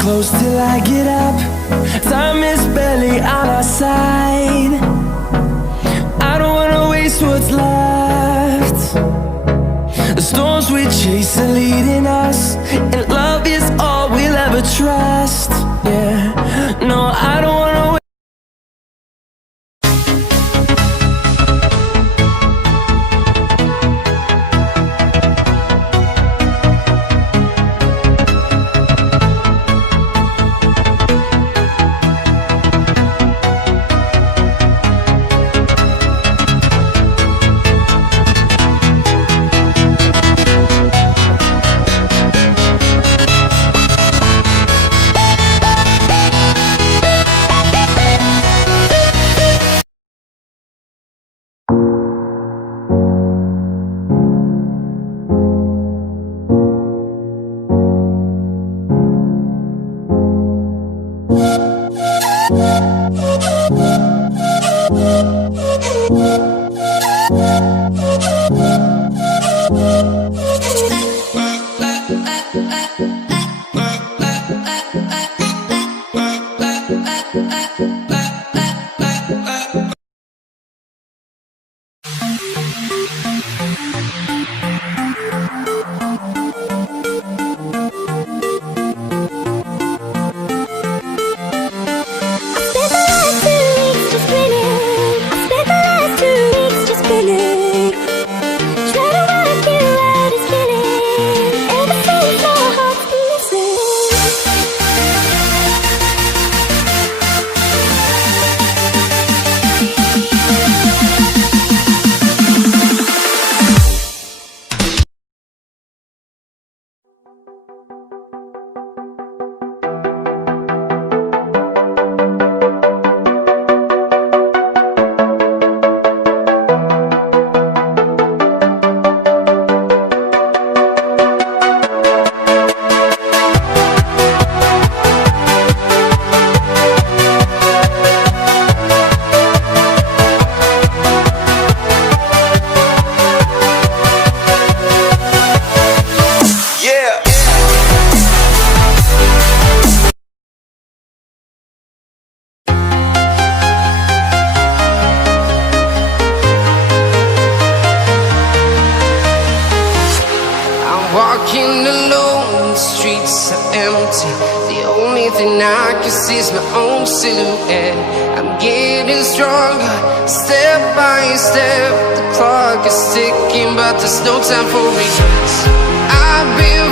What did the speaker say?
close till I get up. Time is barely on our side. I don't wanna waste what's left. The storms we chase are leading us, and love is all we'll ever trust. Yeah, no, I don't wanna wait. Walking alone, the streets are empty. The only thing I can see is my own silhouette. I'm getting stronger, step by step. The clock is ticking, but there's no time for regrets. I've been